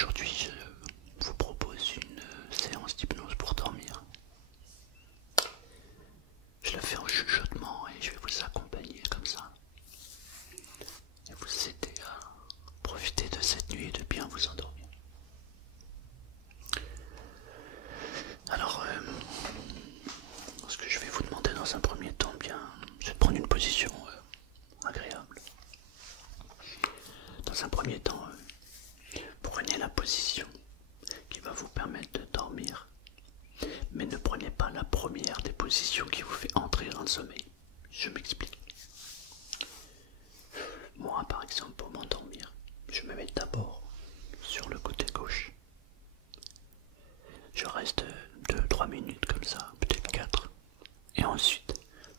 aujourd'hui je vous propose une séance d'hypnose pour dormir. Je la fais en chuchotement et je vais vous accompagner comme ça et vous aider à profiter de cette nuit et de bien vous endormir. Alors, ce que je vais vous demander dans un premier temps, c'est de prendre une position agréable. Dans un premier temps, prenez la position qui va vous permettre de dormir, mais ne prenez pas la première des positions qui vous fait entrer dans le sommeil. Je m'explique. Moi, par exemple, pour m'endormir, je me mets d'abord sur le côté gauche. Je reste 2-3 minutes comme ça, peut-être 4. Et ensuite,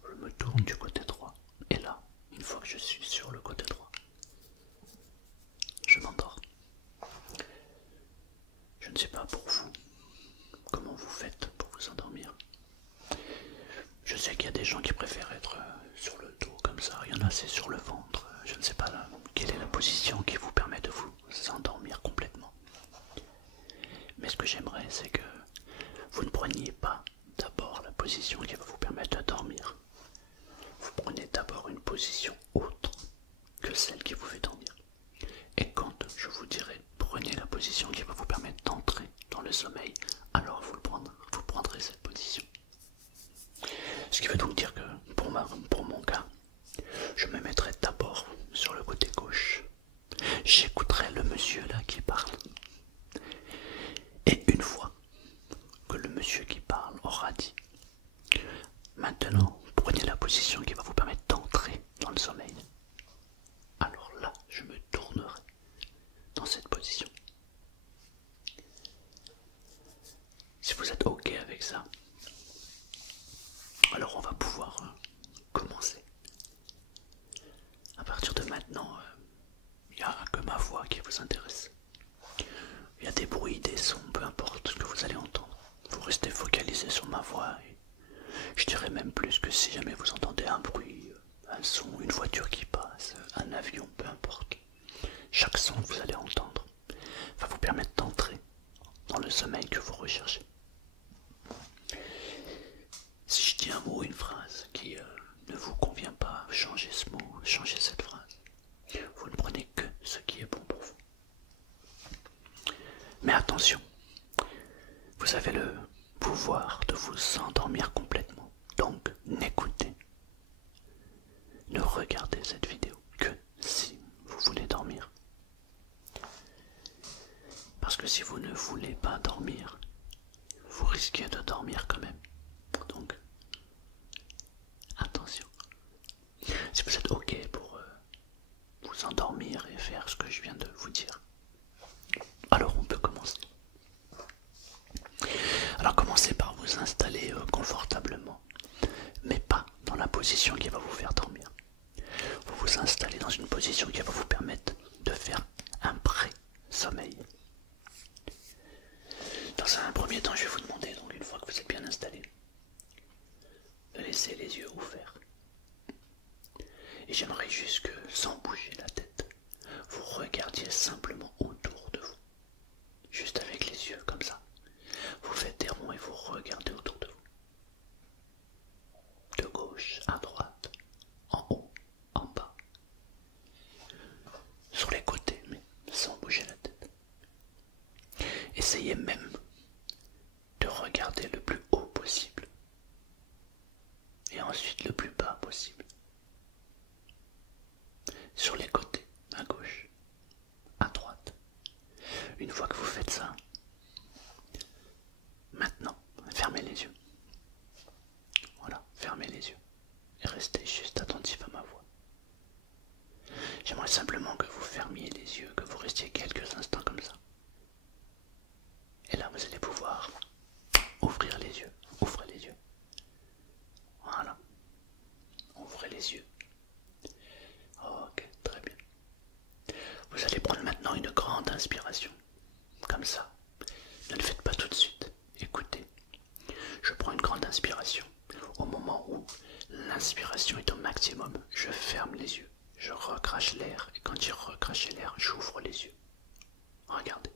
je me tourne du côté droit. Et là, une fois que je suis sur le côté droit, je m'endors. Je ne sais pas pour vous, comment vous faites pour vous endormir. Je sais qu'il y a des gens qui préfèrent être sur le dos comme ça, il y en a c'est sur le ventre. Je ne sais pas là, quelle est la position qui vous permet de vous endormir complètement. Mais ce que j'aimerais, c'est que vous ne preniez pas d'abord la position qui va vous permettre de dormir. Vous prenez d'abord une position autre que celle qui vous fait dormir. Et quand je vous dirai prenez la position qui va vous permettre d'entrer dans le sommeil, alors vous prendrez cette position. Ce qui veut donc dire que pour mon cas, je me mettrai d'abord sur le côté gauche. J'écouterai le monsieur là qui parle. Et une fois que le monsieur qui parle aura dit maintenant prenez la position qui va vous permettre d'entrer dans le sommeil, alors là je me tournerai dans cette position. Si vous êtes ok avec ça, alors on va pouvoir commencer. À partir de maintenant, il n'y a que ma voix qui vous intéresse. Il y a des bruits, des sons, peu importe ce que vous allez entendre. Vous restez focalisé sur ma voix et je dirais même plus que si jamais vous entendez un bruit, un son, une voiture qui passe, un avion, peu importe. Chaque son que vous allez entendre va vous permettre d'entrer dans le sommeil que vous recherchez. Si je dis un mot, une phrase qui ne vous convient pas, changez ce mot, changez cette phrase. Vous ne prenez que ce qui est bon pour vous. Mais attention, vous avez le pouvoir de vous endormir complètement. Donc n'écoutez, ne regardez cette vidéo que si vous voulez dormir. Parce que si vous ne voulez pas dormir, vous risquez de dormir quand même. Donc, attention. Si vous êtes ok pour vous endormir et faire ce que je viens de vous dire, alors on peut commencer. Alors commencez par vous installer confortablement, mais pas dans la position qui va vous faire dormir. Vous vous installez dans une position qui va vous permettre de faire un pré-sommeil. Dans un premier temps, je vais vous demander, donc une fois que vous êtes bien installé, de laisser les yeux ouverts. Et j'aimerais juste que, sans bouger la tête, vous regardiez simplement autour de vous. Juste avec les yeux comme ça. Vous faites des ronds et vous regardez autour de vous. De gauche à droite, en haut, en bas. Sur les côtés, mais sans bouger la tête. Essayez même de regarder le plus haut possible. Et ensuite le plus bas possible. Sur les côtés, à gauche, à droite. Une fois que vous faites ça, maintenant, fermez les yeux. Voilà, fermez les yeux. Et restez juste attentif à ma voix. J'aimerais simplement que vous fermiez les yeux, que vous restiez quelques instants comme ça. Et là, vous allez pouvoir ouvrir les yeux. Ouvrez les yeux. Voilà. Ouvrez les yeux. Ok, très bien. Vous allez prendre maintenant une grande inspiration. Comme ça. Ne le faites pas tout de suite. Écoutez. Je prends une grande inspiration. Au moment où l'inspiration est au maximum, je ferme les yeux. Je recrache l'air. Et quand j'ai recraché l'air, j'ouvre les yeux. Regardez.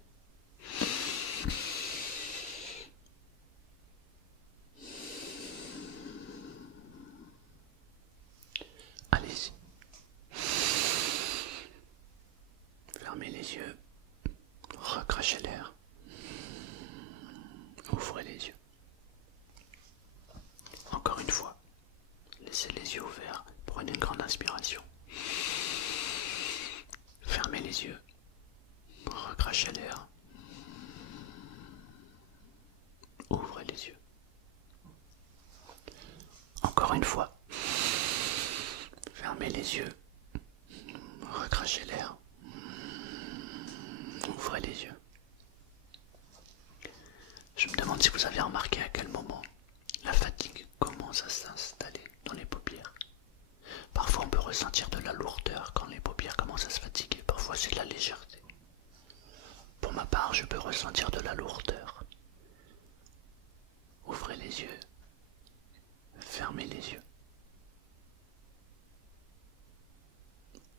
laissez les yeux ouverts. Prenez une grande inspiration. Fermez les yeux. Recrachez l'air. Ouvrez les yeux. Encore une fois. Fermez les yeux. Recrachez l'air. Ouvrez les yeux. Je me demande si vous avez remarqué à quel moment la fatigue commence à s'installer dans les paupières. Parfois on peut ressentir de la lourdeur quand les paupières commencent à se fatiguer, parfois c'est de la légèreté. Pour ma part, je peux ressentir de la lourdeur. Ouvrez les yeux, fermez les yeux.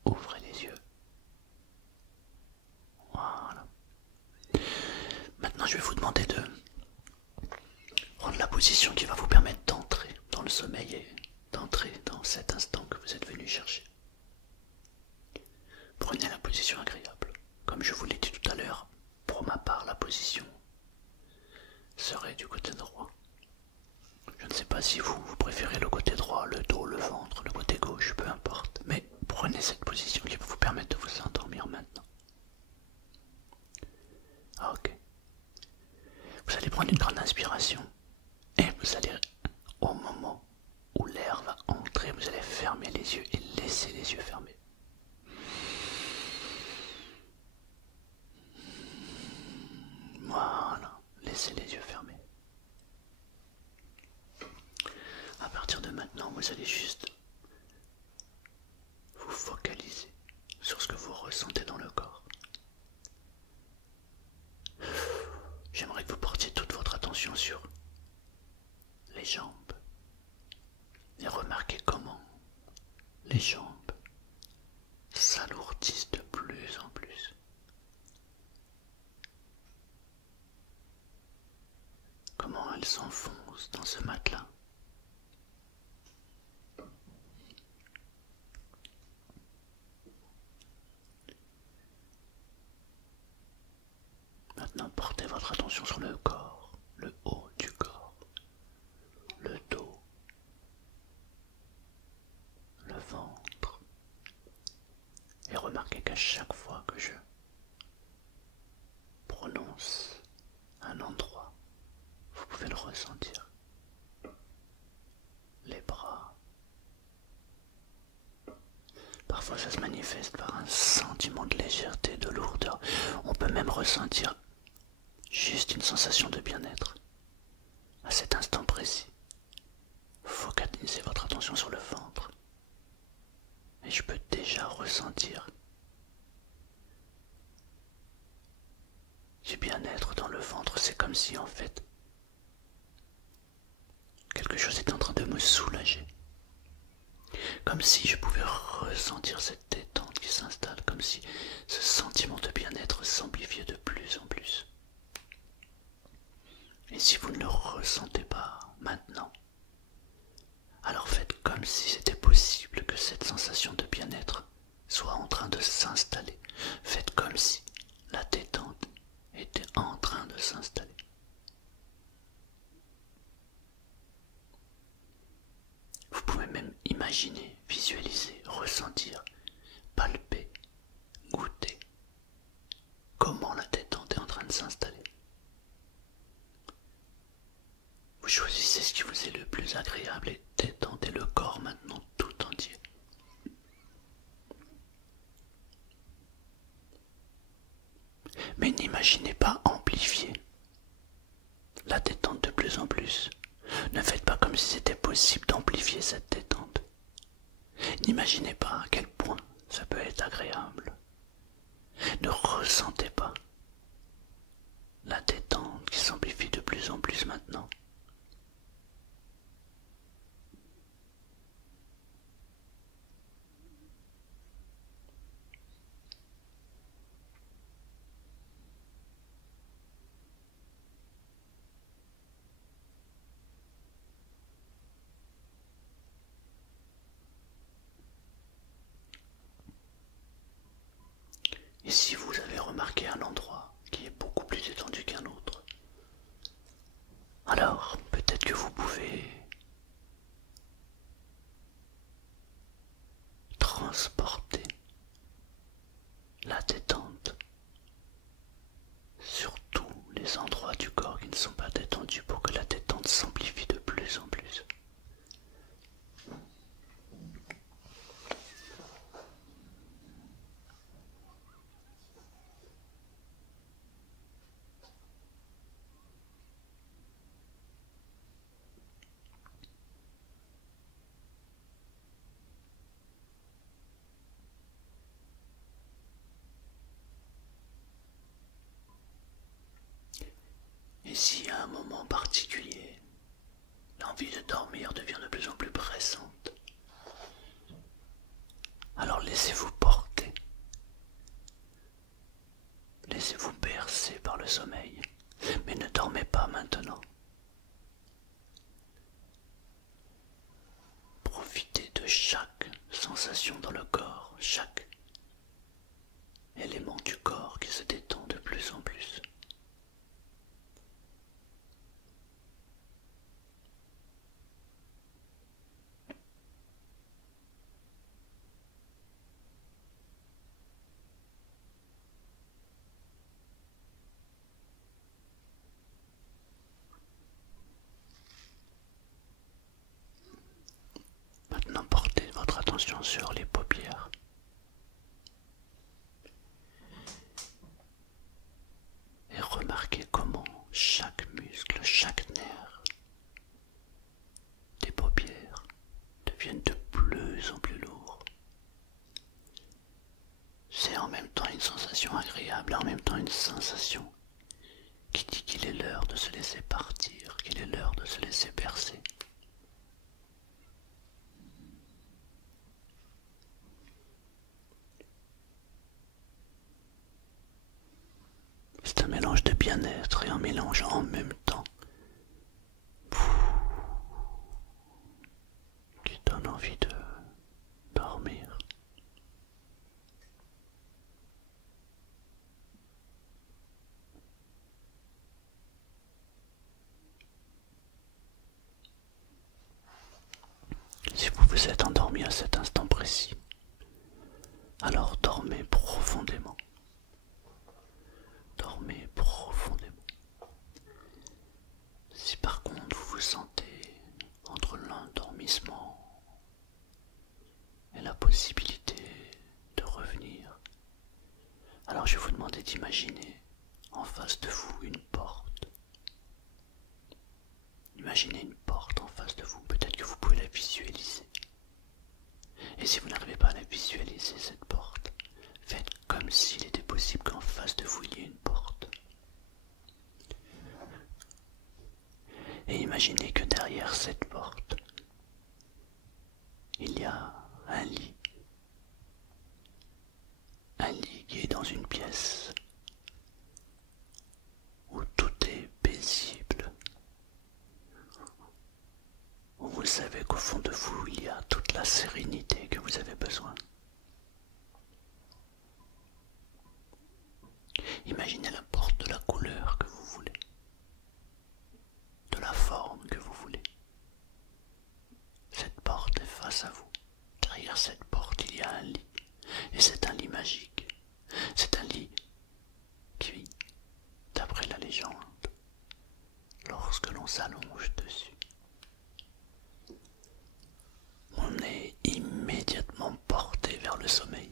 Ouvrez les yeux. Voilà. Maintenant je vais vous demander de prendre la position qui va vous permettre d'entrer dans le sommeil et d'entrer dans cet instant que vous êtes venu chercher. Prenez la position agréable. Comme je vous l'ai dit tout à l'heure, pour ma part, la position serait du côté droit. Je ne sais pas si vous préférez le côté droit, le dos, le ventre, le côté gauche, peu importe. Mais prenez cette position qui va vous permettre de vous endormir maintenant. Ok. Vous allez prendre une grande inspiration et vous allez, au moment où l'air va entrer, vous allez fermer les yeux et laisser les yeux fermés. Voilà, laissez les yeux fermés. À partir de maintenant, vous allez juste vous focaliser sur ce que vous ressentez dans le corps. J'aimerais que vous portiez toute votre attention sur les jambes et remarquez comment les jambes s'alourdissent de plus en plus. Comment elles s'enfoncent dans ce matelas. Maintenant, portez votre attention sur le corps, le haut du corps, le dos, le ventre. Et remarquez qu'à chaque fois que je prononce un endroit, vous pouvez le ressentir. Les bras. Parfois ça se manifeste par un sentiment de légèreté, de lourdeur. On peut même ressentir juste une sensation de bien-être. À cet instant précis, focalisez votre attention sur le ventre. Et je peux déjà ressentir du bien-être dans le ventre. C'est comme si en fait quelque chose était en train de me soulager. Comme si je pouvais ressentir cette détente qui s'installe, comme si ce sentiment de bien-être s'amplifiait de plus en plus. Et si vous ne le ressentez pas maintenant, alors faites comme si c'était possible que cette sensation de bien-être soit en train de s'installer. Faites comme si la détente était en train de s'installer. Vous pouvez même imaginer, visualiser, ressentir, palper, goûter comment la détente est en train de s'installer. Vous choisissez ce qui vous est le plus agréable et détendez le corps maintenant tout entier. Mais n'imaginez pas amplifier la détente de plus en plus. Ne faites pas comme si c'était possible d'amplifier cette détente. N'imaginez pas à quel point ça peut être agréable. Ne ressentez pas la détente qui s'amplifie de plus en plus maintenant. Et si vous avez remarqué un endroit qui est beaucoup plus détendu qu'un autre, alors peut-être que vous pouvez transporter la détente sur tous les endroits du corps qui ne sont pas détendus pour que la détente s'amplifie de plus en plus. Et si à un moment particulier, l'envie de dormir devient de plus en plus pressante, alors laissez-vous porter, laissez-vous bercer par le sommeil, mais ne dormez pas maintenant. Profitez de chaque sensation dans le corps, chaque élément du corps qui se détend de plus en plus. Maintenant, portez votre attention sur les paupières. Et remarquez comment chaque muscle, chaque nerf des paupières deviennent de plus en plus lourds. C'est en même temps une sensation agréable, en même temps une sensation qui dit qu'il est l'heure de se laisser partir, qu'il est l'heure de se laisser bercer. C'est un mélange de bien-être et un mélange en même temps qui donne envie de dormir. Si vous vous êtes endormi à cet instant précis, alors dormez profondément. Dormez profondément. Si par contre vous vous sentez entre l'endormissement et la possibilité de revenir, alors je vais vous demander d'imaginer en face de vous une porte. Imaginez une porte en face de vous, peut-être que vous pouvez la visualiser. Et si vous n'arrivez pas à la visualiser, cette porte, faites comme s'il était possible qu'en face de vous il y ait une porte. Et imaginez que derrière cette porte, il y a un lit. Un lit qui est dans une pièce où tout est paisible. Où vous savez qu'au fond de vous, il y a toute la sérénité que vous avez besoin. Imaginez la porte de la couleur que vous voulez, de la forme que vous voulez. Cette porte est face à vous. Derrière cette porte, il y a un lit. Et c'est un lit magique. C'est un lit qui, d'après la légende, lorsque l'on s'allonge dessus, on est immédiatement porté vers le sommeil.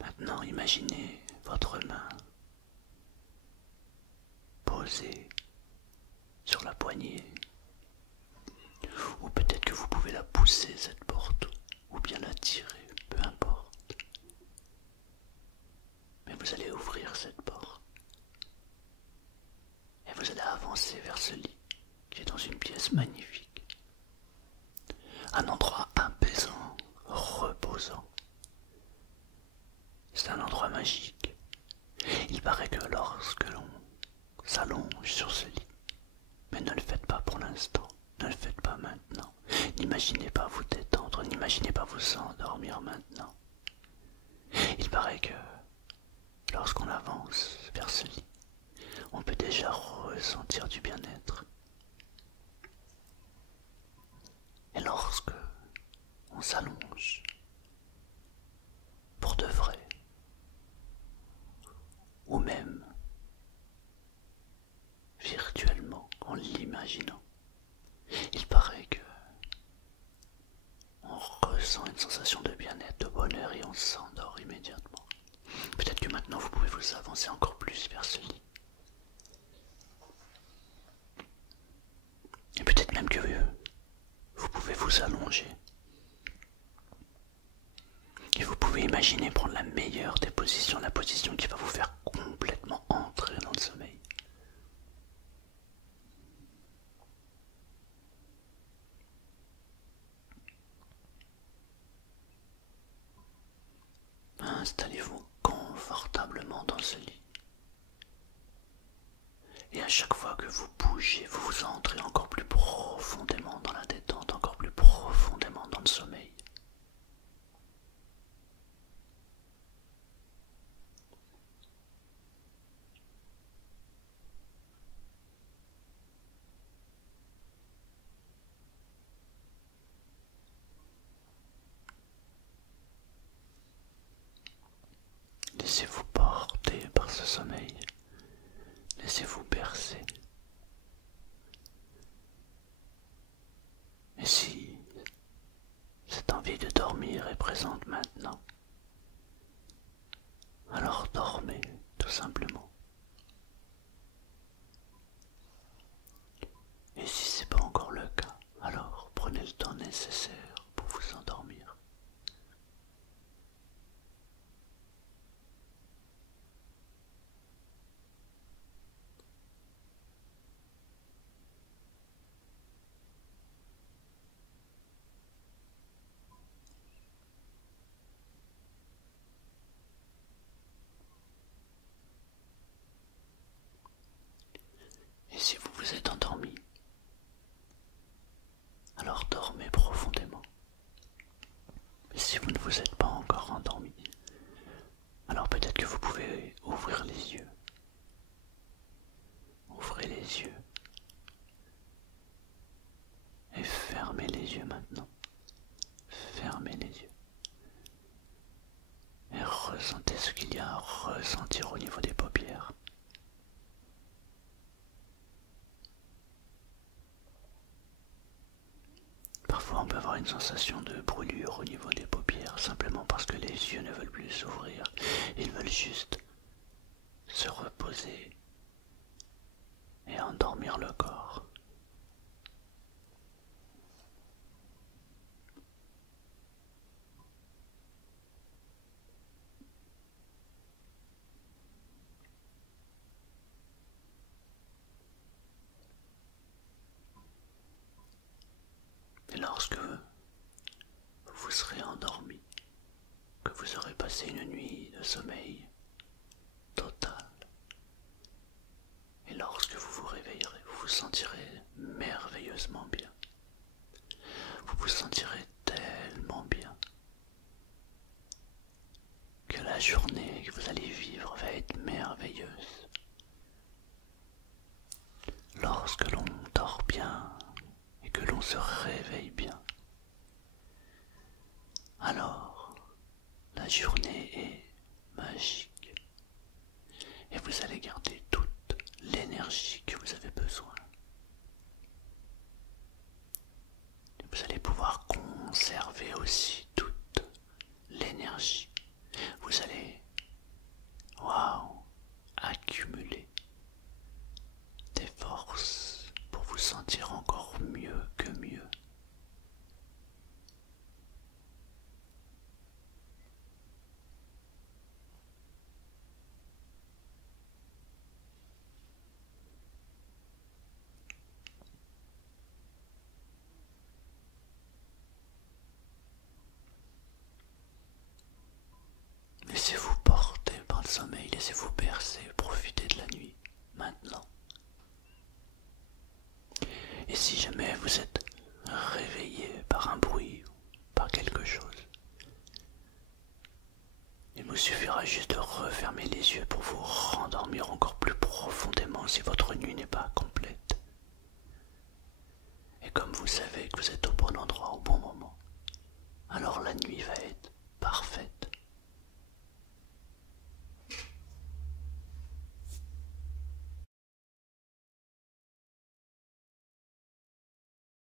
Maintenant, imaginez votre main posée sur la poignée, ou peut-être que vous pouvez la pousser, cette porte, ou bien la tirer, peu importe. Mais vous allez ouvrir cette porte, et vous allez avancer vers ce lit, qui est dans une pièce magnifique. Un endroit apaisant, reposant. C'est un endroit magique. Il paraît que lorsque l'on s'allonge sur ce lit, mais ne le faites pas pour l'instant, ne le faites pas maintenant, n'imaginez pas vous détendre, n'imaginez pas vous endormir maintenant. Il paraît que lorsqu'on avance vers ce lit, on on peut déjà ressentir du bien-être. Et lorsque on s'allonge, pour de vrai, ou même virtuellement en l'imaginant, il paraît que on ressent une sensation de bien-être, de bonheur et on s'endort immédiatement. Peut-être que maintenant vous pouvez vous avancer encore plus vers ce lit. Et peut-être même que vous pouvez vous allonger. Et vous pouvez imaginer prendre la meilleure des positions, la position qui va vous faire complètement entrer dans le sommeil. Installez-vous confortablement dans ce lit. Et à chaque fois que vous bougez, vous entrez encore plus profondément dans la détente, encore plus profondément dans le sommeil. Laissez-vous porter par ce sommeil. Laissez-vous bercer. Et si cette envie de dormir est présente maintenant, alors dormez tout simplement. Et si ce n'est pas encore le cas, alors prenez le temps nécessaire pour vous endormir. Et si vous vous êtes endormi, alors dormez profondément. Et si vous ne vous êtes pas encore endormi, alors peut-être que vous pouvez ouvrir les yeux. Ouvrez les yeux. Et fermez les yeux maintenant. Fermez les yeux. Et ressentez ce qu'il y a à ressentir au niveau des paupières. Parfois on peut avoir une sensation de brûlure au niveau des paupières, simplement parce que les yeux ne veulent plus s'ouvrir. Ils veulent juste se reposer et endormir le corps. Et lorsque vous serez endormi, que vous aurez passé une nuit de sommeil total, et lorsque vous vous réveillerez, vous vous sentirez merveilleusement bien. Vous vous sentirez tellement bien que la journée que vous allez vivre va être merveilleuse. Lorsque l'on dort bien et que l'on se réveille bien, alors la journée est magique et vous allez garder toute l'énergie que vous avez besoin. Vous allez pouvoir conserver aussi toute l'énergie. Vous allez, waouh, accumuler des forces pour vous sentir encore mieux que mieux. Laissez-vous porter par le sommeil, laissez-vous bercer, profitez de la nuit, maintenant. Et si jamais vous êtes réveillé par un bruit ou par quelque chose, eh vous suffira juste de refermer les yeux pour vous rendormir encore plus profondément si votre nuit n'est pas complète. Et comme vous savez que vous êtes au bon endroit au bon moment,